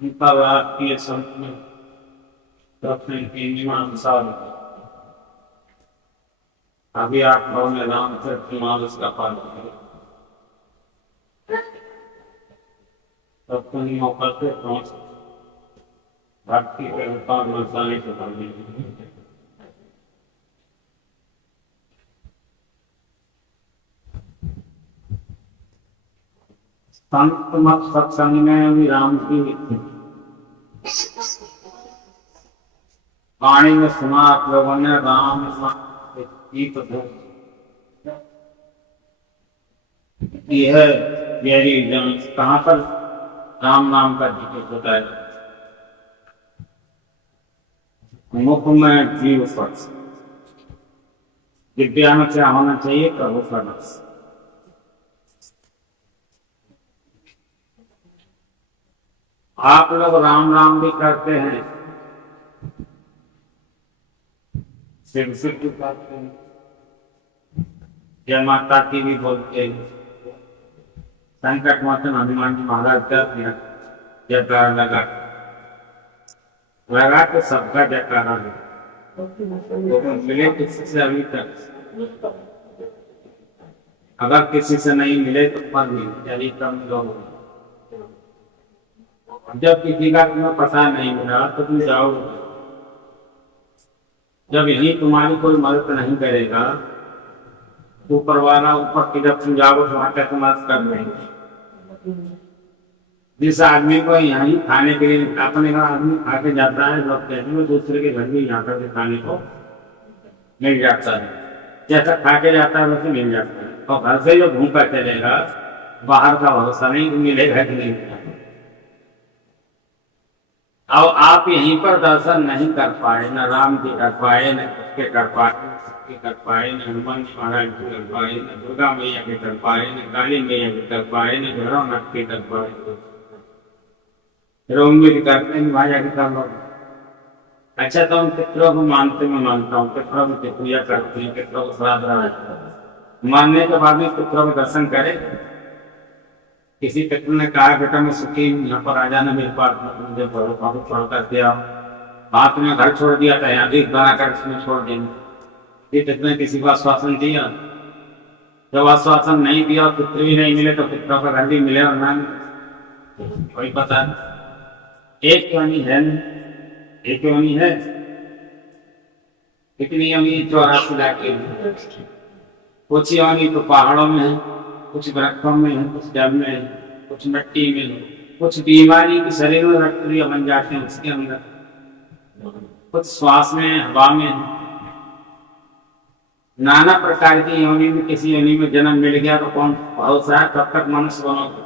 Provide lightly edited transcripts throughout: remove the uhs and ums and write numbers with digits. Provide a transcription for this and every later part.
अंतर्राष्ट्रीय संघ के नियमानुसार अभी आप लोगों ने रामचरितमानस का पाठ किया, तब पुण्यों करते पहुंच भक्ति के रूपा मसाने से बढ़ गई। संत मत सत्संग में भी राम की वाणी में सुना आप लोगों ने राम गीत यह मेरी कहाँ पर राम नाम का जिक्र होता है? मुख में जीव स्पर्श, विद्या में क्या होना चाहिए? प्रभु का रस। आप लोग राम राम भी करते हैं, शिव शिव भी करते हैं, जय माता की भी बोलते हैं। संकट मोचन हनुमान जी महाराज का जयकारा लगा तो सबका जयकारा है। तो मिले किसी से अभी तक? अगर किसी से नहीं मिले तो पर नहीं, यही कम लोग। जब किसी का तुम्हें पता नहीं मिला तो तुम जाओगे। जब यही तुम्हारी कोई मदद नहीं करेगा, ऊपर वाला ऊपर की जब तुम जाओगे तो वहां तक मदद कर लेंगे। जिस आदमी को यहीं खाने के लिए अपने का आदमी खा के जाता है, लोग कहते हैं दूसरे के घर में यहाँ कर खाने को मिल जाता है। जैसा खा के जाता है वैसे मिल जाता है। और घर से जो भूखा चलेगा, बाहर का भरोसा नहीं मिलेगा कि नहीं। अब आप यहीं पर दर्शन नहीं कर पाए, न राम के कर पाए, न उसके कर पाए, के कर पाए, न हनुमान जी महाराज के कर पाए, न दुर्गा मैया के कर पाए, न काली मैया के कर पाए, न भैरवनाथ के कर पाए। उम्मीद करते हैं भाई आगे कर लो। अच्छा तो हम पितरों को मानते, मैं मानता हूँ, पितरों की पूजा करते हैं, पितरों को श्राद्ध मानने के बाद भी पितरों के दर्शन करें। किसी पितर ने कहा बेटा मैं सुखी यहाँ पर आ जाना, मेरे पास मुझे छोड़ कर दिया, बात में घर छोड़ दिया था, यहाँ भी बना कर इसमें छोड़ देंगे। पितर ने किसी को आश्वासन दिया? जब आश्वासन नहीं दिया और पितर भी नहीं मिले तो पितरों का घर भी मिले और ना कोई पता नहीं। एक योनि है, एक योनि है, कितनी योनि? 84 लाख की। कुछ योनि तो पहाड़ों में है, कुछ वृक्षों में है, कुछ जल में है, कुछ मिट्टी में है, कुछ बीमारी की शरीर में बैक्टीरिया बन जाते हैं उसके अंदर, कुछ श्वास में, हवा में है। नाना प्रकार की योनि में किसी योनि में जन्म मिल गया तो कौन भरोसा है कब तक मनुष्य बनोगे?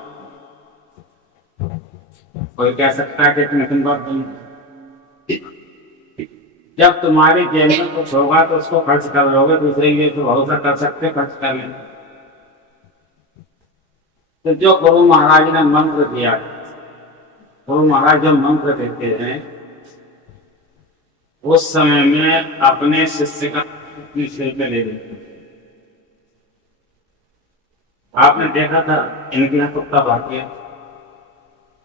कोई कह सकता है कि तुम जब तुम्हारे जेब में कुछ होगा तो उसको खर्च कर लोगे, दूसरे के तो भरोसा कर सकते, खर्च कर लेंगे। तो जो गुरु महाराज ने मंत्र दिया, गुरु महाराज जो मंत्र देते हैं उस समय में अपने शिष्य का सिर पे ले लेते हैं। आपने देखा था इनके यहाँ कुत्ता भाग गया,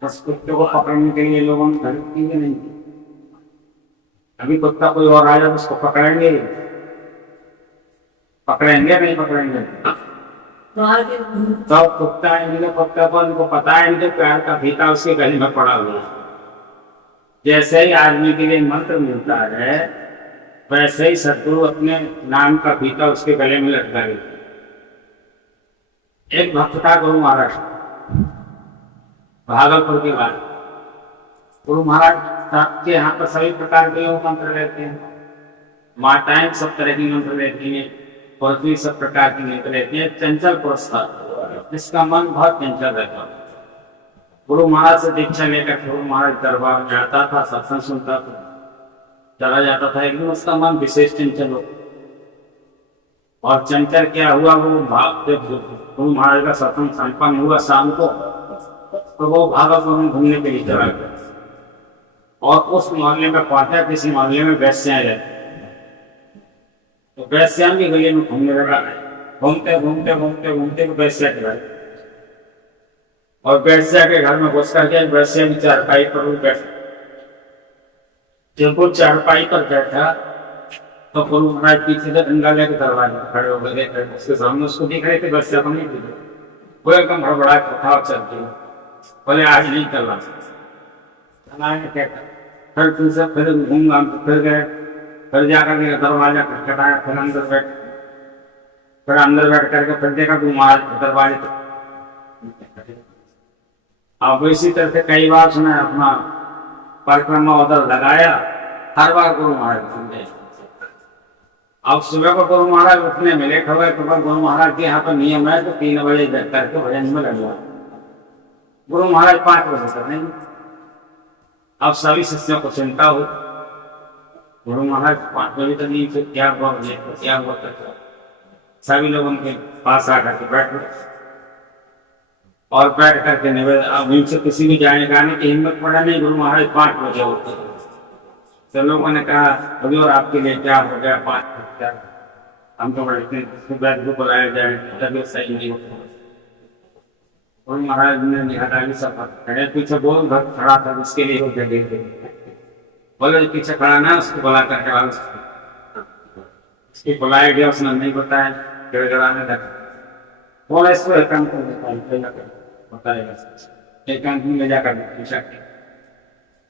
उस कुत्ते को पकड़ने के लिए लोगों ने धमकी की नहीं। अभी कुत्ता कोई और आया तो उसको पकड़ेंगे, पकड़ेंगे नहीं पकड़ेंगे? तो कुत्ता इनके कुत्ता को इनको पता है इनके पैर का फीता उसके गले में पड़ा हुआ है। जैसे ही आदमी के लिए मंत्र मिलता है वैसे ही सदगुरु अपने नाम का फीता उसके गले में लटका देते। एक भक्त था गुरु महाराज, भागलपुर की बात। गुरु महाराज के यहाँ पर सभी प्रकार के योग मंत्र रहते हैं, माताएं सब तरह की मंत्र रहती हैं, और भी सब प्रकार की मंत्र रहती है। चंचल पुरुष था जिसका मन बहुत चंचल रहता। गुरु महाराज से दीक्षा लेकर गुरु महाराज दरबार में आता था, सत्संग सुनता था, चला जाता था। एक दिन उसका मन विशेष चंचल हो, और चंचल क्या हुआ, वो भाग गुरु महाराज का सत्संग संपन्न हुआ शाम को, तो वो भागलपुर में घूमने के लिए चला गया। और उस मोहल्ले में पहुंचा, किसी मोहल्ले में वैश्याएं रहती, तो वैश्याएं भी गली में घूमने लगा। घूमते घूमते घूमते घूमते वैश्या के घर, और वैश्या के घर में घुस करके वैश्या भी चारपाई पर बैठा। जब वो चारपाई पर बैठा तो गुरु महाराज पीछे से डंडा लेकर दरवाजे में खड़े हो गए, उसके सामने उसको देख रहे थे, वैश्या को नहीं दिखे। वो एकदम हड़बड़ा उठाव चलती है, बोले आज नहीं चलना। फिर घूम घाम फिर गए, फिर जाकर के दरवाजा खटखटाया, फिर अंदर बैठ, फिर अंदर बैठ करके फिर देखा गुरु महाराज दरवाजे। अब इसी तरह से कई बार सुना अपना परिक्रमा उधर लगाया, हर बार गुरु महाराज घूम गए। अब सुबह को गुरु महाराज उठने मिले, खबर गुरु महाराज के यहाँ पर नियम है तो 3 बजे करके भजन में लग गया। गुरु महाराज 5 बजे तक नहीं। अब सभी शिष्यों को चिंता हो, गुरु महाराज 5 बजे तक नहीं, फिर क्या हुआ, क्या हुआ करता। सभी लोग उनके पास आकर के बैठ गए और बैठ करके निवेदन। अब उनसे किसी भी जाने गाने की हिम्मत पड़ा नहीं, गुरु महाराज 5 बजे उठे। तो लोगों ने कहा और आपके लिए क्या हो गया, 5 बजे हम तो बड़े बुलाया जाए, तभी सही नहीं होता। गुरु महाराज ने निहराली सब खड़े, पीछे बहुत भक्त खड़ा था, उसके लिए जगह बोले पीछे खड़ा ना, उसको बुला करके उसकी बुलाया गया, उसने नहीं बताया, गिड़गिड़ाने लगा। बोला इसको एकांत बताएगा, एकांत में ले जाकर पूछा।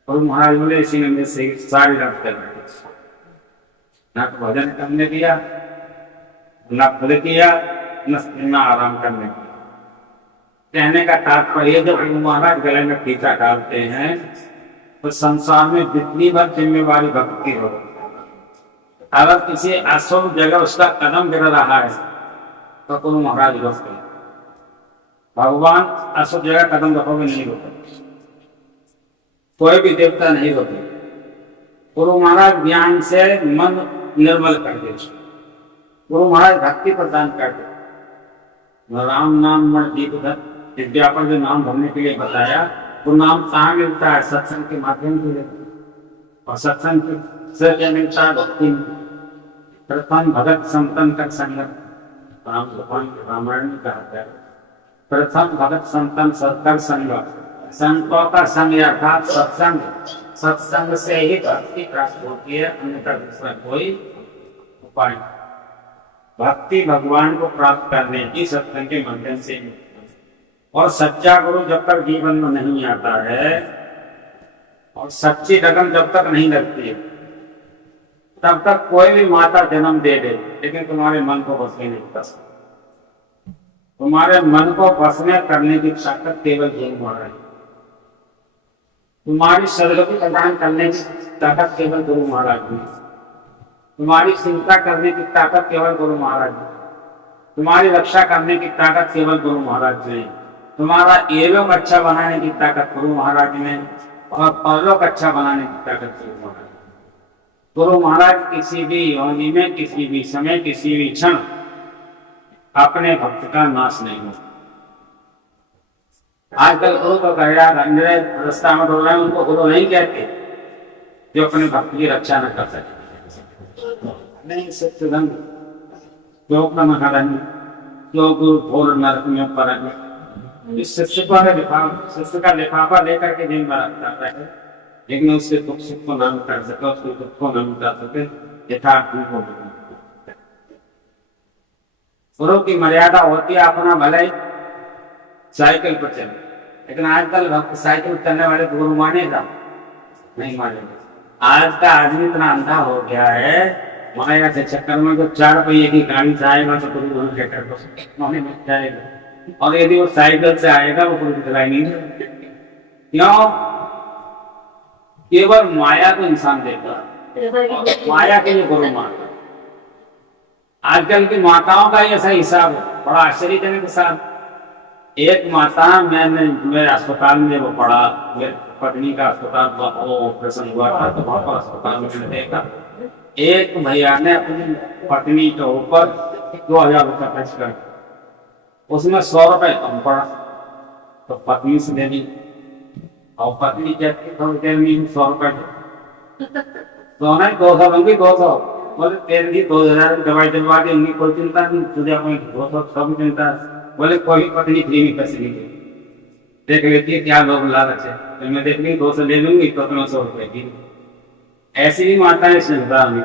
और महाराज बोले इसी ने मेरे से सारी रात कर ना तो भजन करने दिया, ना खुद किया, न आराम करने दिया। कहने का तात्पर्य जब महाराज गले में टीका डालते हैं तो संसार में जितनी बार जिम्मेवारी भक्ति हो, अगर किसी अशुभ जगह उसका कदम गिर रहा है तो गुरु महाराज रोकते। भगवान अशुभ जगह कदम रखोगे नहीं रोकते, कोई भी देवता नहीं रोके। गुरु महाराज ज्ञान से मन निर्मल कर देते, गुरु महाराज भक्ति प्रदान कर देते। राम नाम मन दीप विद्या पर जो नाम भरने के लिए बताया, वो नाम कहाँ मिलता है? सत्संग के माध्यम से, और सत्संग से क्या मिलता है? भक्ति। प्रथम भगत संतन तक संगत, राम भगवान के रामायण में कहा गया, प्रथम भगत संतन सत्तर संग, संतों का संग अर्थात सत्संग, सत्संग से ही भक्ति प्राप्त होती है, अन्यथा दूसरा कोई उपाय। भक्ति भगवान को प्राप्त करने की सत्संग के माध्यम से, और सच्चा गुरु जब तक जीवन में नहीं आता है और सच्ची लगन जब तक नहीं लगती है, तब तक कोई भी माता जन्म दे दे, लेकिन तुम्हारे मन को बसने नहीं कर सकती। तुम्हारे मन को बसने करने की ताकत केवल गुरु महाराज, तुम्हारी सदगति प्रदान करने की ताकत केवल गुरु महाराज ने, तुम्हारी चिंता करने की ताकत केवल गुरु महाराज ने, तुम्हारी रक्षा करने की ताकत केवल गुरु महाराज ने, तुम्हारा एलोक अच्छा बनाने की ताकत गुरु महाराज ने, और परलोक अच्छा बनाने की ताकत गुरु महाराज। गुरु महाराज किसी भी योनि में, किसी भी समय, किसी भी क्षण अपने भक्त का नाश नहीं होता। आजकल गुरु तो कह रहा अंधेरे रास्ता में डोल रहे हैं, उनको गुरु नहीं कहते जो अपने भक्त की रक्षा न कर सके। नहीं सत्य धन लोक न महाराज, लोग घोर नरक में परक। इस शिष्य का लिफाफा लेकर के दिन रखता है, लेकिन उससे दुख सुख को नाम कर सके, उसके दुख को नाम कर सके, यथार्थ में हो। गुरु की मर्यादा होती है अपना भलाई साइकिल पर चले, लेकिन आजकल भक्त साइकिल चलने वाले गुरु मानेगा नहीं मानेगा। आज का आदमी इतना अंधा हो गया है माया के चक्कर में, तो 4 पहिए की गाड़ी से आएगा तो गुरु जाएगा, और यदि वो साइकिल से आएगा वो गुरु चलाई नहीं। क्यों? केवल माया को इंसान देखता है, माया के लिए गुरु मानता। आजकल की माताओं का ऐसा हिसाब है, बड़ा आश्चर्यजनक हिसाब। एक माता, मैंने मेरे अस्पताल में वो पढ़ा, मेरे पत्नी का अस्पताल ऑपरेशन हुआ था, तो वहां पर अस्पताल में मैंने देखा एक भैया ने अपनी पत्नी के ऊपर 2000 रुपया खर्च कर, उसमें 100 रुपए कम पड़ा तो पत्नी से दे दी, और पत्नी कहती थोड़ी देर में 100 रुपए सोना 200 दूंगी 200 बोले तेरे की 2000 की दवाई दिलवा दी उनकी कोई चिंता नहीं तुझे अपनी 200 सब चिंता बोले कोई पत्नी फ्री में पैसे नहीं देख लेती है क्या लोग लालच है तो मैं देख ली 200 ले लूंगी तो तुम्हें 100 रुपए की ऐसी भी माताएं सुविधा में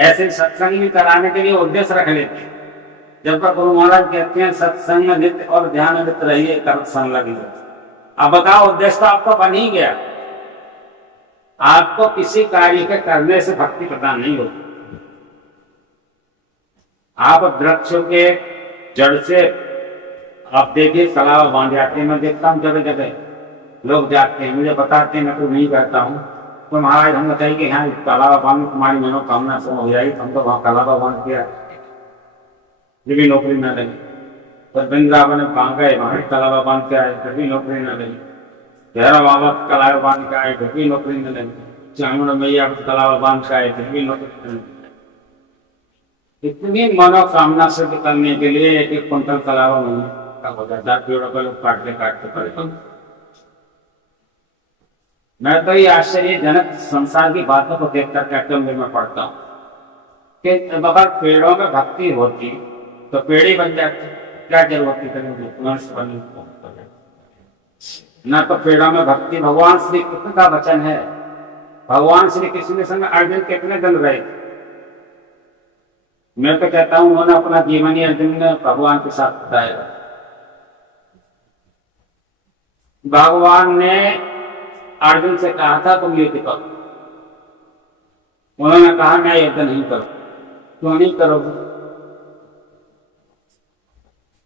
ऐसे सत्संग भी कराने के लिए उद्देश्य रख लेते हैं जब तक गुरु महाराज कहते हैं सत्संग में नित्य और ध्यान में रहिए कर्म संग लगी अब बताओ उद्देश्य तो आपका बन ही गया आपको किसी कार्य के करने से भक्ति प्रदान नहीं होती आप वृक्षों के जड़ से आप देखिए तालाब बांध जाते हैं मैं देखता हूँ जगह जगह लोग जाते हैं मुझे बताते हैं मैं तो नहीं करता हूँ तो महाराज हम बताइए कि यहाँ तालाब बांध तुम्हारी मनोकामना पूर्ण हो जाएगी हम तो वहाँ तालाब बांध किया ये भी नौकरी न लगी पर वृंदावन में कहाँ गए वहाँ तालाब बांध के आए फिर भी नौकरी न लगी तेरा बाबा तालाब बांध के आए फिर भी नौकरी न लगी चामुंडा मैया तालाब बांध के आए फिर भी नौकरी न लगी इतनी मनोकामना सिद्ध करने के लिए एक एक कुंटल तालाब में हो जाता है पेड़ों को लोग काटते पड़े मैं तो ये आश्चर्यजनक संसार की बातों को देख कर कहते हुए मैं पढ़ता हूँ कि अगर पेड़ों में भक्ति होती तो पेड़ ही बन जाते क्या जरूरत थी न तो पेड़ों में भक्ति भगवान श्री कृष्ण का वचन है भगवान श्री कृष्ण के संग अर्जुन कितने दिन रहे मैं तो कहता हूं उन्होंने अपना जीवन ही अर्जुन ने भगवान के साथ बिताया भगवान ने अर्जुन से कहा था तुम युद्ध करो उन्होंने कहा मैं युद्ध नहीं करूं क्यों नहीं करोगे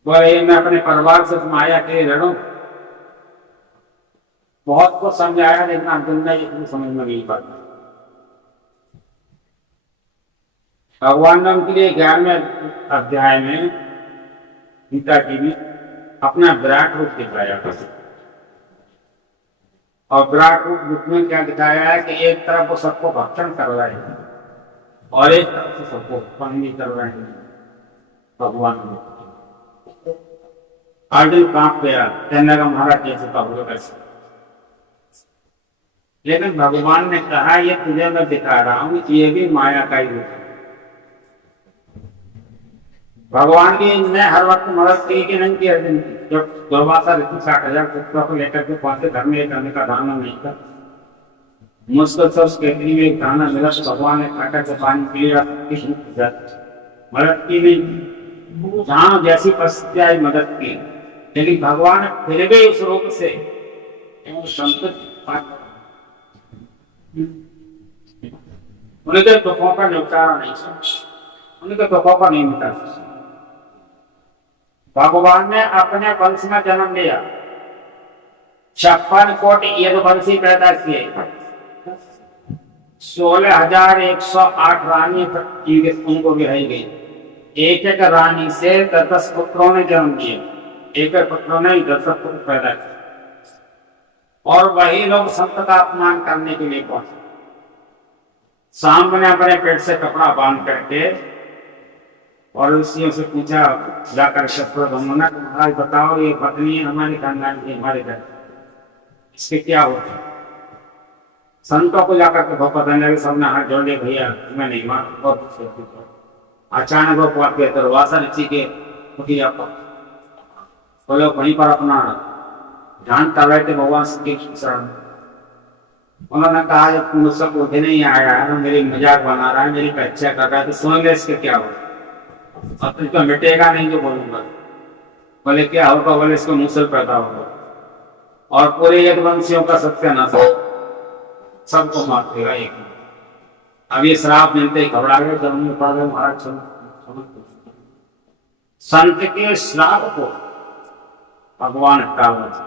बोले मैं अपने परिवार से माया के लिए लड़ूं बहुत को समझाया लेकिन अर्जुन ने इतनी समझ में नहीं पाता भगवान ने उनके लिए 11वें अध्याय में गीता जी में अपना विराट रूप दिखाया और विराट रूप में क्या दिखाया है कि एक तरफ वो सबको भक्षण कर रहे हैं और एक तरफ से सबको उत्पन्न भी कर रहे हैं भगवान ने अर्जुन कांप गया कहने का महाराज जैसे कहोगे कैसे लेकिन भगवान ने कहा ये तुझे मैं दिखा रहा हूं ये भी माया का ही रूप है भगवान की ने हर वक्त मदद की कि नहीं की अर्जुन की जब दुर्वासा ऋषि 60,000 पुत्रों को लेकर के पहुंचे घर में करने का दाना नहीं था मुश्किल से उसके में एक दाना मिला तो भगवान ने काटा से पानी पी लिया मदद की नहीं जहां जैसी परिस्थिति आई मदद की लेकिन भगवान फिर भी उस रूप से उनके दुखों का निपटारा नहीं उनके दुखों का नहीं मिटा भगवान ने अपने वंश में जन्म लिया 56 कोटि यदुवंशी पैदा किए 16,108 रानी उनको बिहाई गई एक एक रानी से 10 पुत्रों ने जन्म दिए एक एक पुत्रों ने 10 पुत्र पैदा किए और वही लोग संत का अपमान करने के लिए पहुंचे सामने अपने पेट से कपड़ा बांध करके और ऋषियों से पूछा जाकर शत्रुघ्न महाराज बताओ ये पत्नी हमारे खानदान की हमारे घर इसके क्या होता संतों को जाकर के बहुत पता लगे सबने हाथ जोड़ लिया भैया मैं नहीं मान बहुत अचानक वो पहुंच गए दुर्वासा ऋषि के कुटिया पर वो लोग वहीं पर अपना ध्यान कर रहे थे भगवान श्री कृष्ण शरण उन्होंने कहा जब मुझसे बुद्धि नहीं आया है मेरी मजाक बना रहा है मेरी परीक्षा कर रहा है तो सुनेंगे इसके क्या होगा अब तुझको मिटेगा नहीं जो बोलूंगा बोले क्या होगा बोले इसको मुसल पैदा होगा और पूरे यदुवंशियों का सत्यानाश सबको मार देगा एक अब ये श्राप मिलते ही घबरा गए जब उन्हें पड़ गए महाराज संत के श्राप को भगवान हटाना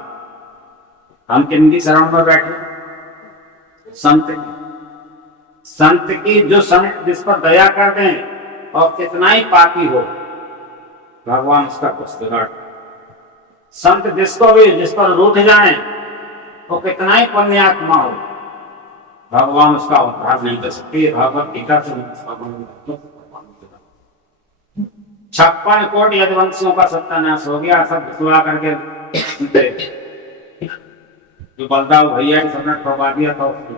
हम किन की शरण में बैठे संत की जो संत जिस पर दया कर दें और कितना ही पापी हो भगवान उसका कुछ बिगाड़ संत जिसको भी जिस पर रूठ जाए वो कितना ही पुण्यात्मा हो भगवान उसका उद्धार नहीं कर सकते भगवत गीता से 56 कोटि यदुवंशियों का सत्यानाश हो गया सब सुला करके जो बलदाव भैया सबने ठोका दिया था उसको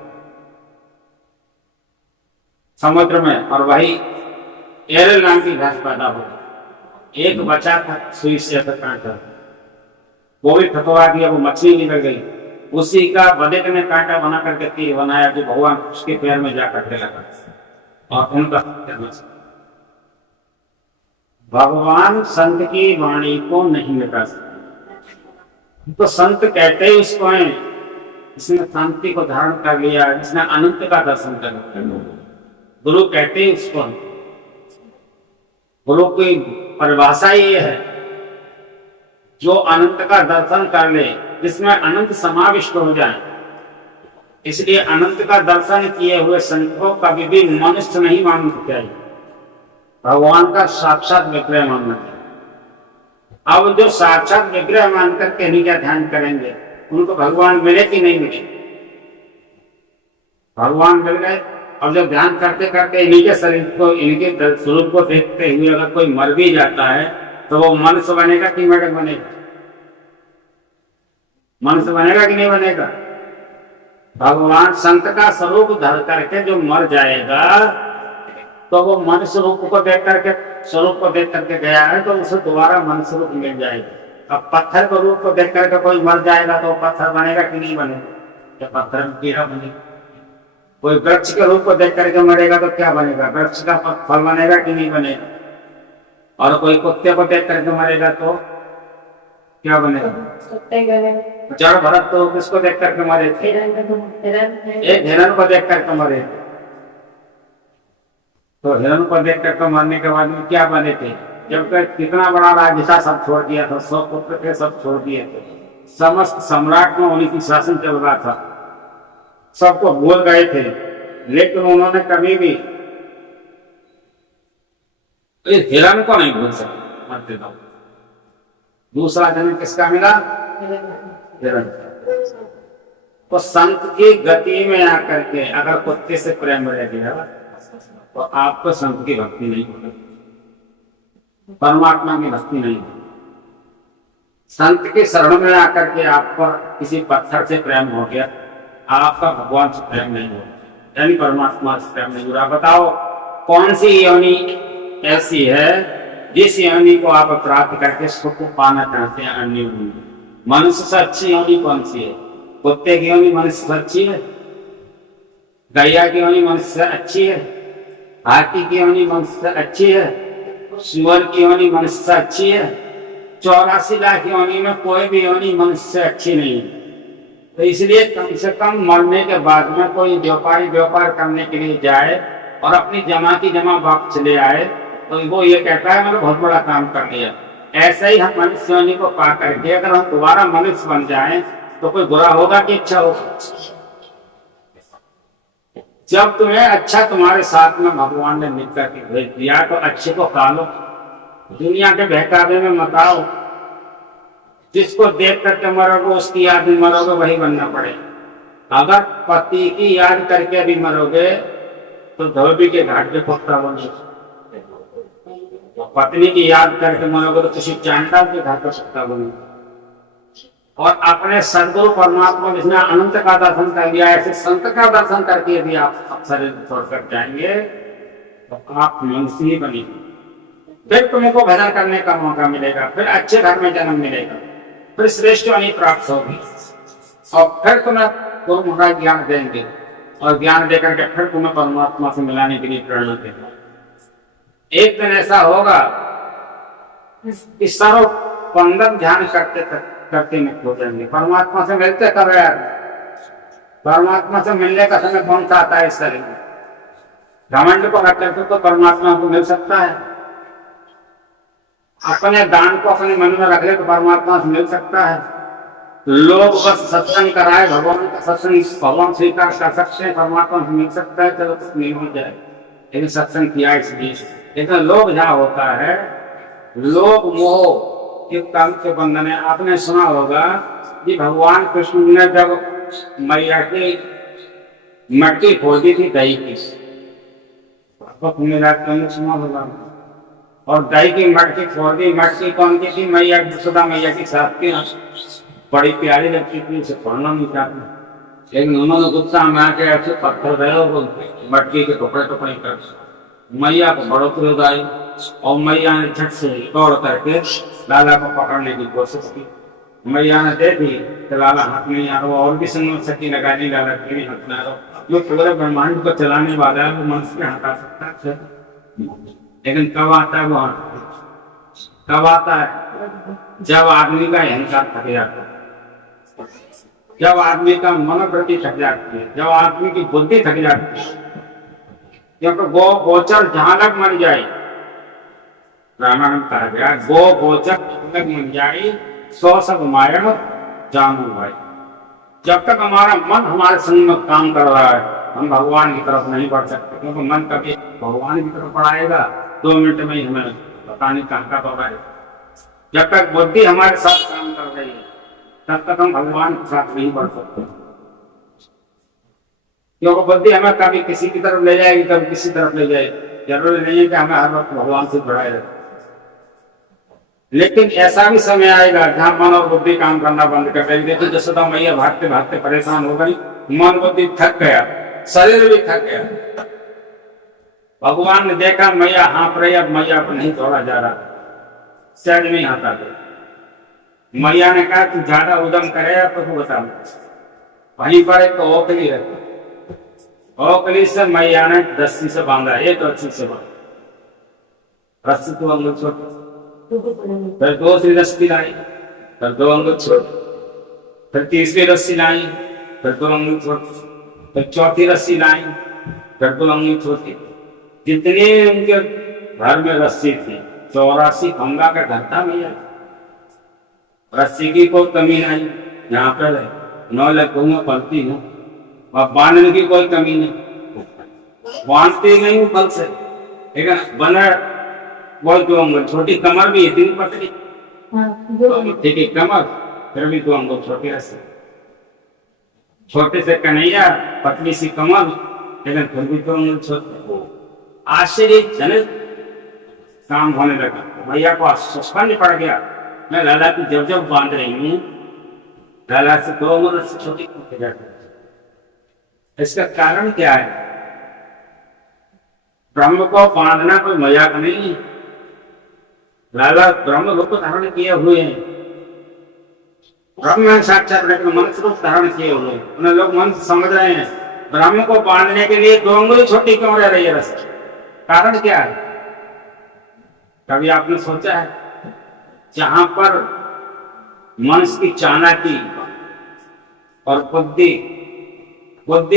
समुद्र में, और वही एरल नाम की घास पैदा हो गई। एक बचा था सुई से कांटा, वो भी ठकवा दिया, वो मछली निकल गई। उसी का बदक ने कांटा बना करके तीर बनाया जो भगवान उसके पैर में जा करके लगा और उनका भगवान संत की वाणी को नहीं मिटा सकते। तो संत कहते ही उसको हैं जिसने शांति को धारण कर लिया, जिसने अनंत का दर्शन कर लिया। गुरु कहते ही उसको, गुरु की परिभाषा ये है जो अनंत का दर्शन कर ले, जिसमें अनंत समाविष्ट हो जाए। इसलिए अनंत का दर्शन किए हुए संत को कभी भी मनुष्य नहीं मानना चाहिए, भगवान का साक्षात विग्रह मानना चाहिए। अब जो साक्षात विग्रह मान करके नहीं क्या ध्यान करेंगे, उनको भगवान मिले कि नहीं मिले? भगवान मिल गए, और जब ध्यान करते करते इन्हीं के शरीर को, इनके स्वरूप को देखते हुए अगर कोई मर भी जाता है तो वो मनुष्य बनेगा कि मेढक बनेगा? मनुष्य बनेगा कि नहीं बनेगा? भगवान संत का स्वरूप धर करके जो मर जाएगा तो वो मनुष्य रूप को देख करके, स्वरूप को देख करके गया है तो उसे दोबारा मनुष्य रूप मिल जाएगा। अब पत्थर के रूप को देख करके कोई मर जाएगा तो पत्थर बनेगा कि नहीं बनेगा? क्या पत्थर में कीड़ा बनेगा? कोई वृक्ष के रूप को देख करके मरेगा तो क्या बनेगा? वृक्ष का फल बनेगा कि नहीं बनेगा? और कोई कुत्ते को देख करके मरेगा तो क्या बनेगा? जड़ भरत तो किसको देख करके मरे थे? एक हिरण को देख करके मरे। तो हिरण को देख करके मरने के बाद में क्या बने थे? जब कितना बड़ा राज्य था सब छोड़ दिया था, 100 पुत्र थे सब छोड़ दिए थे, समस्त सम्राट में उन्हीं की शासन चल रहा था, सबको भूल गए थे। लेकिन उन्होंने कभी भी इस हिरण को नहीं भूल सके मरते दम। दूसरा जन्म किसका मिला? हिरण। तो संत की गति में आकर के अगर कुत्ते से प्रेम रह गया तो आपको संत की भक्ति नहीं होगी, परमात्मा की भक्ति नहीं होगी। संत के शरण में आकर के आपको किसी पत्थर से प्रेम हो गया, आपका भगवान से प्रेम नहीं हो, यानी परमात्मा से प्रेम नहीं हो रहा। बताओ कौन सी योनि ऐसी है जिस योनि को आप प्राप्त करके सुख को पाना चाहते हैं? अन्य योनि, मनुष्य से अच्छी योनि कौन सी है? कुत्ते की योनि मनुष्य से अच्छी है? गैया की योनि मनुष्य से अच्छी है? हाथी की योनि मनुष्य से अच्छी है? सुअर की योनि मनुष्य से अच्छी है? 84 लाख योनि में कोई भी योनि मनुष्य से अच्छी नहीं है। तो इसलिए कम से कम मरने के बाद में कोई व्यापारी व्यापार करने के लिए जाए और अपनी जमा की जमा वापस चले आए तो वो ये कहता है मैंने बहुत बड़ा काम कर लिया। ऐसे ही हम मनुष्य योनि को पा करके अगर हम दोबारा मनुष्य बन जाएं तो कोई बुरा होगा कि अच्छा होगा? जब तुम्हें अच्छा तुम्हारे साथ में भगवान ने मिल करके भेज दिया तो अच्छे को पालो, दुनिया के बहकावे में मत आओ। जिसको देख करके मरोगे उसकी याद में मरोगे, वही बनना पड़ेगा। अगर पति की याद करके भी मरोगे तो धोबी के घाट पे पक्का बनो, पत्नी की याद करके मरोगे तो किसी चांडाल के घाट पे पक्का बनो। और अपने सदगुरु परमात्मा जिसने अनंत का दर्शन कर लिया, ऐसे संत का दर्शन करके यदि आप शरीर छोड़कर जाएंगे तो आप मनुष्य ही बनेंगे। फिर तुमको भजन करने का मौका मिलेगा, फिर अच्छे घर में जन्म मिलेगा, फिर श्रेष्ठ वाणी प्राप्त होगी और फिर तुम्हें गुरु महाराज ज्ञान देंगे और ज्ञान देकर के फिर तुम्हें परमात्मा से मिलाने के लिए प्रेरणा देगा। एक दिन ऐसा होगा कि सर्व बंधन ध्यान करते मुक्त हो जाएंगे। परमात्मा से मिलते कब यार? परमात्मा से मिलने का समय कौन सा आता है इस शरीर में? घमंड को हट करके तो परमात्मा को मिल सकता है। अपने दान को अपने मन में रख ले तो परमात्मा से मिल सकता है। लोग बस सत्संग कराए, भगवान का सत्संग भगवान स्वीकार कर सकते हैं, परमात्मा से मिल सकता है, चलो कुछ नहीं हो जाए। लेकिन सत्संग किया इसलिए, लेकिन लोग जहाँ होता है लोग मोह के काम के बंधन है। आपने सुना होगा कि भगवान कृष्ण ने जब मैया की मटकी खोदी थी दही की, सुना होगा, और दही की मटकी खोदी। मटकी कौन की थी? मैया, यशोदा मैया की साथ की। बड़ी प्यारी लगती थी, उसे पढ़ना नहीं चाहती। लेकिन उन्होंने गुस्सा में आके ऐसे पत्थर गए और मटकी के टुकड़े टुकड़े कर मैया को बढ़ोतरी हो आई और मैया ने झट से दौड़ करके लाला को पकड़ने की कोशिश की। मैया ने दे दी तो लाला हाथ नहीं आ रहा, और भी संग शक्ति लगा दी, लाला के भी हाथ में आ रहा। जो पूरे ब्रह्मांड को चलाने वाला है वो मनुष्य में हटा सकता है, लेकिन कब आता है वो कब आता है जब आदमी का अहंकार थक जाता है, जब आदमी का मनोवृत्ति थक जाती है, जब आदमी की बुद्धि थक जाती है। क्योंकि गो गोचर जहां तक मर जाए, रामायण कहा गया, गो गोचर तक मर जाए सौ सब मायण जानू भाई। जब तक हमारा मन हमारे संग में काम कर रहा है, हम भगवान की तरफ नहीं बढ़ सकते, क्योंकि मन कभी भगवान की तरफ बढ़ाएगा 2 मिनट में ही हमें पता नहीं कहाँ का है। जब तक बुद्धि हमारे साथ काम कर रही है तब तक हम भगवान के साथ नहीं बढ़ सकते, क्योंकि बुद्धि हमें कभी किसी की तरफ ले जाएगी, कभी किसी तरफ ले जाएगी। जरूरी नहीं है कि हमें हर वक्त भगवान से बढ़ाए रहे, लेकिन ऐसा भी समय आएगा जहां मन और बुद्धि काम करना बंद कर देगी। देखो जसोदा मैया भागते भागते परेशान हो गई, मन बुद्धि थक गया, शरीर भी थक गया। भगवान ने देखा मैया हाँप रही, अब मैया पर नहीं दौड़ा जा रहा, सहज में हाथ आ गई। मैया ने कहा तू ज्यादा उदम करेगा तो तू बता। वहीं पर एक ओखली रहती, ओखली से मैया ने रस्सी से बांधा, एक रस्सी से बांधा, रस्सी तो अंगुल छोटी, फिर दूसरी रस्सी लाई, फिर 2 अंगुल छोटी, फिर तीसरी रस्सी लाई, फिर 2 अंगुल छोटी, फिर चौथी रस्सी लाई, फिर 2 अंगुल छोटी। जितने उनके घर में रस्सी थी 84 खंभा का घर था मैया, रस्सी की कोई कमी नहीं। यहाँ पर 9 लखों में पलती हूँ और बांधने की कोई कमी नहीं, बांधती गई हूँ बल से, लेकिन बना बहुत 2 अंगुल छोटी, कमर भी इतनी पतली, ठीक है कमर, फिर भी 2 अंगुल छोटी रस्सी, छोटे से कन्हैया, पतली सी कमर, लेकिन फिर भी 2 अंगुल छोटे। आश्चर्यजनक काम होने लगा, मैया को आश्चर्य पड़ गया। मैं लाला की जब जब बांध रही हूँ, लाला से 2 अंगुल से छोटी होती जाती है। इसका कारण क्या है? ब्रह्म को बांधना कोई मजाक नहीं। लाला ब्रह्म रूप धारण किए हुए हैं, ब्रह्म साक्षात मनुष्य रूप धारण किए हुए हैं। उन्हें लोग मन समझ रहे हैं ब्रह्म को बांधने के लिए 2 अंगुल छोटी क्यों रह रही है रस्सी, कारण क्या है? कभी आपने सोचा है? जहां पर मनुष्य की चालाकी और बुद्धि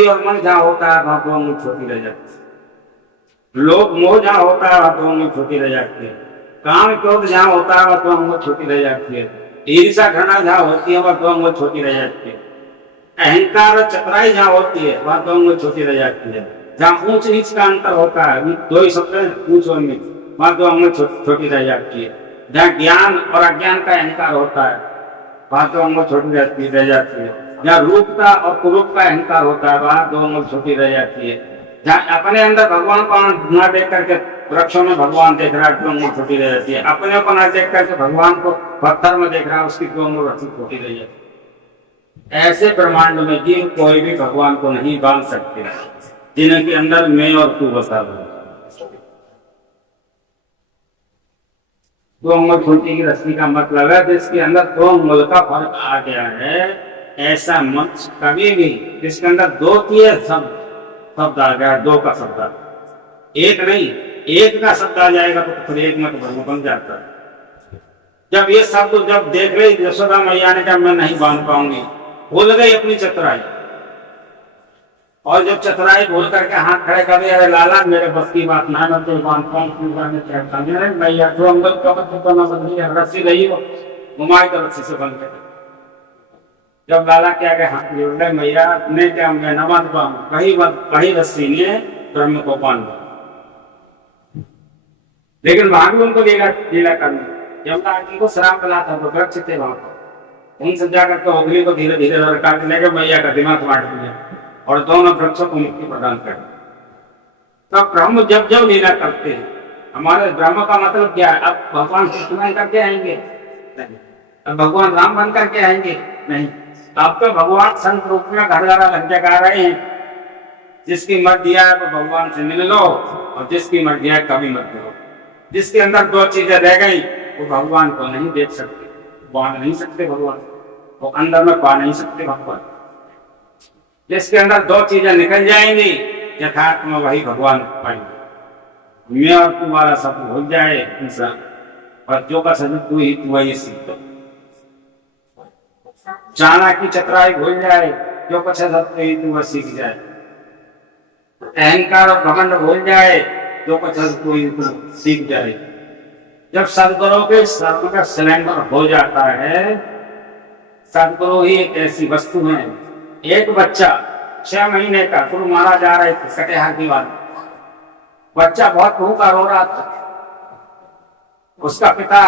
और मन जहां होता है वहां 2 अंगुल छोटी रह जाती है। लोभ मोह जहां होता है वहां 2 अंगुल छोटी रह जाती है। काम क्रोध जहां होता है वहां 2 अंगुल छोटी रह जाती है। ईर्ष्या घृणा जहां होती है वहां 2 अंगुल छोटी रह जाती है। अहंकार और चतुराई जहां होती है वहां 2 अंगुल छोटी रह जाती है। जहां ऊंच नीच का अंतर होता है, 2 ही शब्द ऊंच और नीच, वहां 2 अंगुल छोटी रह जाती है। जहाँ ज्ञान और अज्ञान का अहंकार होता है वहां 2 अंगुल छोटी रह जाती है। जहाँ रूपता और कुरूप का अहंकार होता है वहां 2 अंगुल छोटी रह जाती है। जहाँ अपने अंदर भगवान को न देख करके वृक्षों में भगवान देख रहा है 2 अंगुल छोटी रह जाती है। अपने को न देख करके भगवान को पत्थर में देख रहा है, उसकी 2 अंगुल छोटी रह जाती है। ऐसे ब्रह्मांड में जीव कोई भी भगवान को नहीं बांध सकते जिनके अंदर मैं और तू बसा हुआ। 2 अंगुल छोटी की रस्सी का मतलब है जिसके अंदर 2 अंगुल का फर्क आ गया है। ऐसा मत कभी भी जिसके अंदर 2 शब्द आ गया, 2 का शब्द, एक नहीं, 1 का शब्द आ जाएगा तो फिर 1 में तो ब्रह्म बन जाता है। जब ये शब्द जब देख ली यशोदा मैया ने कहा मैं नहीं बांध पाऊंगी, भूल गई अपनी चतुराई, और जब चतुराई भूल करके हाथ खड़े कर दिया, लाला मेरे बस की बात ना, मैं तो बांध पाऊंगी। मैया 2 अंगुल का बदली रस्सी रही हो घुमाई तो रस्सी से बंद कर। जब लाला क्या गया हाथ जोड़ रहे, मैया ने क्या मैं न बांध पाऊंगा, वही रस्सी ने ब्रह्म को बांध, लेकिन वहां भी उनको लीला करनी। जब आदमी को श्राप मिला था तो वृक्ष थे वहां पर, उनसे जाकर के अग्नि को धीरे धीरे लड़का के लेकर मैया का दिमाग बांट दिया और दोनों वृक्षों को मुक्ति प्रदान कर। तो ब्रह्म जब जब लीला करते हैं, हमारे ब्रह्म का मतलब क्या है? अब भगवान से सुनाई करके आएंगे, अब भगवान राम बन करके आएंगे? नहीं, अब तो भगवान संत रूप में घर घर लग जगा रहे हैं। जिसकी मर्जी है तो भगवान से मिल लो, और जिसकी मर्जी है कभी मत करो। जिसके अंदर दो चीजें रह गई वो भगवान को नहीं देख सकते, बांध नहीं सकते भगवान, वो अंदर में पा नहीं सकते भगवान। जिसके अंदर दो चीजें निकल जाएंगी यथार्थ में वही भगवान पाएंगे। मैं और तुम्हारा सब भूल जाए इंसान, और जो का सभी तू ही तू वही सीख। चाणक्य की चतुराई भूल जाए, जो कुछ है सब तू ही तू वह सीख जाए। अहंकार और घमंड भूल जाए, जो कुछ है तू ही तू सीख जाए। जब सदगुरु के सर्व का सिलेंडर हो जाता है, सदगुरु ही एक ऐसी वस्तु है। एक बच्चा 6 महीने का, गुरु महाराज आ रहे थे कटिहार की बात, बच्चा बहुत भूखा रो रहा था। उसका पिता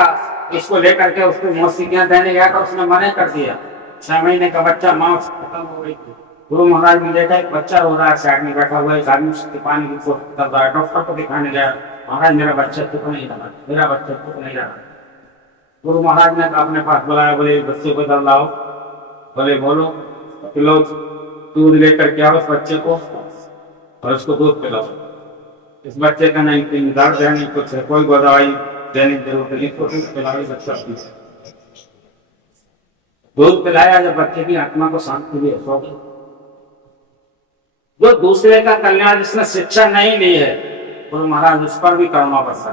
इसको लेकर के उसको मौसीकियां देने गया था, उसने मना कर दिया। 6 महीने का बच्चा माँ खत्म हो गई थी। गुरु महाराज ने देखा एक बच्चा रो रहा है, साइड में बैठा हुआ एक आदमी उसके पानी की कोशिश कर रहा है। डॉक्टर को दिखाने गया, महाराज मेरा बच्चा चुप नहीं रहा, मेरा बच्चा चुप नहीं रहा। गुरु महाराज ने अपने पास बुलाया, बोले बच्चे को इधर लाओ, बोले बोलो, पिलो दूध लेकर के आओ उस बच्चे को और उसको दूध पिलाओ। इस बच्चे का नहीं दर्द है, नहीं कुछ है, कोई दवाई देने की जरूरत नहीं, इसको दूध पिलाओ, बच्चा पीछे दूध पिलाया। जब बच्चे की आत्मा को शांति हुई, सो गई। जो दूसरे का कल्याण जिसने शिक्षा नहीं ली है, गुरु महाराज उस पर भी करुणा बरसा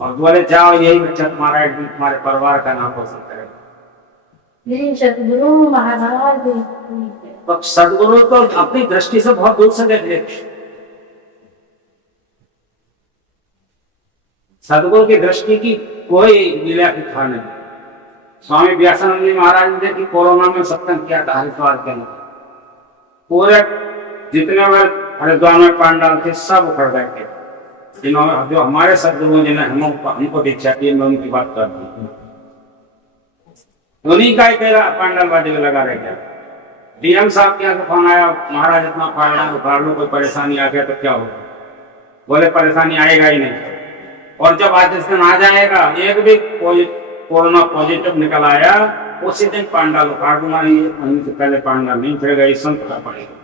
और बोले जाओ यही बच्चा तुम्हारा एक दिन तुम्हारे परिवार का नाम रोशन करेगा। सदगुरु महाराज तो सदगुरु तो अपनी दृष्टि से बहुत दूर से देख लेते। सदगुरु की दृष्टि की कोई लीला की था नहीं। स्वामी व्यासानंद जी महाराज ने कि कोरोना में सत्संग किया था हरिद्वार के अंदर, पूरे जितने वे हरिद्वार में पांडाल थे सब उखड़ बैठे। जिन्होंने जो हमारे सदगुरु जिन्हें हमको दीक्षा दी, मैं उनकी बात कर दी, उन्हीं का ही पांडाल बाजी लगा रह गया। डीएम साहब के यहाँ फोन आया, महाराज इतना पांडाल उखाड़ लो, कोई परेशानी आ गया तो क्या होगा? बोले परेशानी आएगा ही नहीं, और जब आज जिस दिन आ जाएगा एक भी कोरोना पॉजिटिव निकल आया उसी दिन पांडाल उखाड़ दूंगा। नहीं, एक महीने से पहले पांडाल नहीं उठेगा, ये संत का पड़ेगा।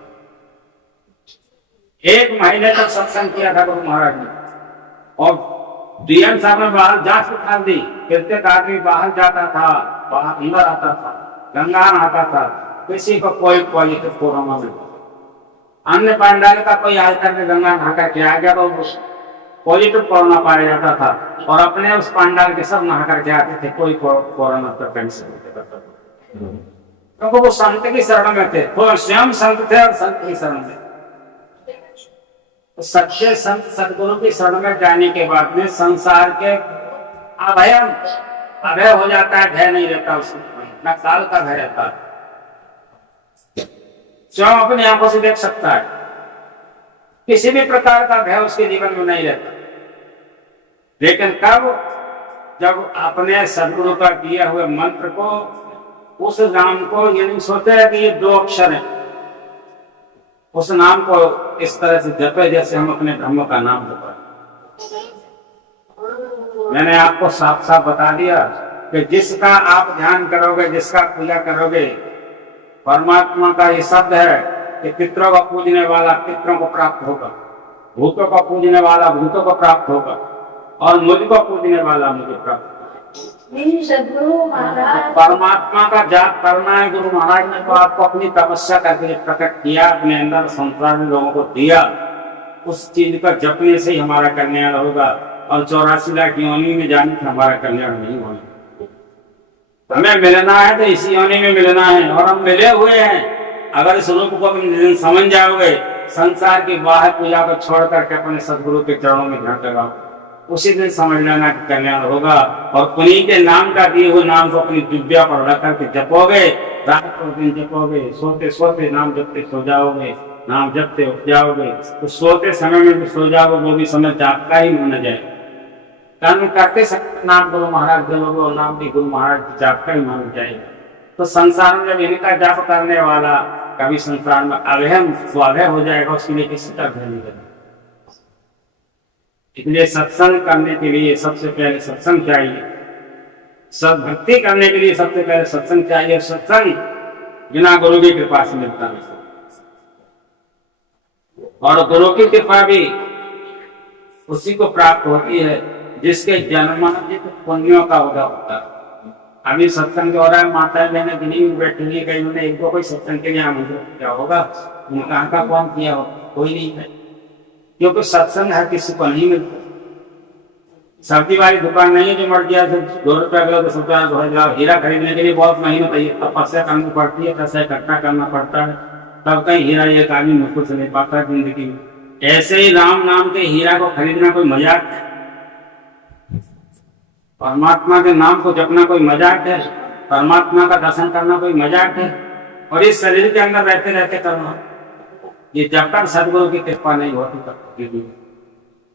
1 महीने तक सत्संग किया था गुरु महाराज ने, और डीएम साहब ने बाहर जांच उठा दी। प्रत्येक आदमी बाहर जाता था, बाहर अंदर आता था, गंगा नहाता था, किसी को कोई पॉजिटिव कोरोना नहीं। अन्य पांडाल का कोई आज तक गंगा नहा करके आ गया तो पॉजिटिव कोरोना पाया जाता था, और अपने उस पांडाल के सब नहा करके आते थे, कोई कोरोना पर कैंसिल नहीं करता था, क्योंकि वो संत की शरण में थे। वो स्वयं संत थे और संत की शरण में। तो सच्चे संत सदगुरु की शरण में जाने के बाद में संसार के अभय हो जाता है, भय नहीं रहता उसमें, न काल का भय रहता है। स्वयं अपनी आंखों से देख सकता है, किसी भी प्रकार का भय उसके जीवन में नहीं रहता। लेकिन कब? जब अपने सदगुरु का दिया हुए मंत्र को, उस नाम को, ये नहीं सोचे कि ये 2 अक्षर हैं, उस नाम को इस तरह से जपे जैसे हम अपने धर्म का नाम जपे। मैंने आपको साफ साफ बता दिया कि जिसका आप ध्यान करोगे, जिसका पूजा करोगे, परमात्मा का ये शब्द है कि पितरों को पूजने वाला पितरों को प्राप्त होगा, भूतों को पूजने वाला भूतों को प्राप्त होगा, और मुझको पूजने वाला मुझे प्राप्त होगा। परमात्मा का जाप करना है। गुरु महाराज ने तो आपको अपनी तपस्या करके प्रकट किया, अपने अंदर संसार में लोगों को दिया। उस चीज का जपने से ही हमारा कल्याण होगा, और 84 लाख योनि में जाने से हमारा कल्याण नहीं होगा। हमें मिलना है तो इसी योनि में मिलना है, और हम मिले हुए हैं। अगर इस रूप को समझ जाओगे, संसार की बाहर पूजा को छोड़ करके अपने सदगुरु के चरणों में ध्यान लगाओ, उसी दिन समझ लेना कि कल्याण होगा। और उन्हीं के नाम का दिए हुए नाम को अपनी दिव्या पर रख करके जपोगे, रात और दिन जपोगे, सोते सोते नाम जपते सो जाओगे, नाम जपते उठ जाओगे, तो सोते समय में भी सो जाओगे, वो भी समय जागता ही मन जाए। कर्म करते समय नाम गुरु महाराज जलोगे, और नाम भी गुरु महाराज जागता ही मान जाएगा। तो संसार में जब इनका जाप करने वाला कभी संसार में अवहम स्वाभय हो जाएगा, उसके लिए किसी का भय नहीं करेगा। इसलिए सत्संग करने के लिए सबसे पहले सत्संग चाहिए। सब भक्ति करने के लिए सबसे पहले सत्संग चाहिए। सत्संग बिना गुरु की कृपा से मिलता नहीं, और गुरु की कृपा भी उसी को प्राप्त होती है जिसके जन्मांजित पुण्यों का उदय होता है। अभी सत्संग हो रहा है, माताएं बहनें गिनी बैठी हुई, कहीं उन्होंने इनको कोई सत्संग के लिए आमंत्रित किया होगा, उनका का कौन किया हो? कोई नहीं है, क्योंकि सत्संग हर किसी को नहीं मिलता। सब्जी वाली दुकान नहीं है जो मर गया 2 रुपया किलो 10 रुपया हीरा खरीदने के लिए बहुत मेहनत है, तपस्या करनी पड़ती है, पैसा इकट्ठा करना पड़ता है, तब कहीं हीरा एक आदमी मुझको से नहीं पाता है जिंदगी में। ऐसे ही राम नाम के हीरा को खरीदना कोई मजाक है? परमात्मा के नाम को जपना कोई मजाक है? परमात्मा का दर्शन करना कोई मजाक है? और इस शरीर के अंदर रहते रहते करना, ये जब तक सदगुरु की कृपा नहीं होती तब तक।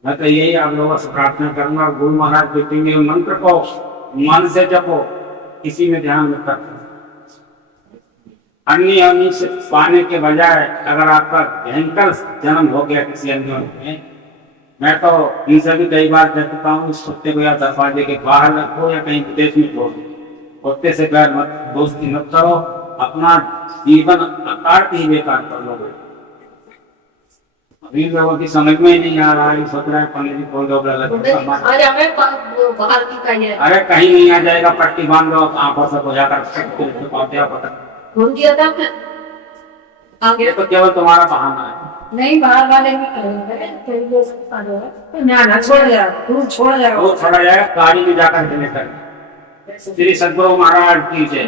मैं तो यही आप लोगों से प्रार्थना करूंगा, गुरु महाराज देखेंगे मंत्र को मन से जपो, किसी में ध्यान मत रखो। अन्य से पाने के बजाय अगर आपका भयंकर जन्म हो गया किसी अन्य में, मैं तो इनसे भी कई बार कह चुका हूँ, इस कुत्ते को या दरवाजे के बाहर रखो या कहीं विदेश में छोड़ दो, कुत्ते से प्यार मत, दोस्ती मत करो, अपना जीवन अकार्त ही बेकार कर लोगे। अभी लोगों की समझ में ही नहीं आ रहा है, सोच रहा है पंडित जी खोल दो, अरे हमें बाहर की चाहिए। अरे कहीं नहीं आ जाएगा, पट्टी बांध दो आंखों से हो जाकर भूल दिया था आगे। ये तो केवल तुम्हारा बहाना है। नहीं, बाहर वाले भी करेंगे ना, छोड़ जाएगा, तू छोड़ जाएगा, वो छोड़ा जाएगा गाड़ी में जाकर लेकर। श्री सद्गुरु महाराज की जय।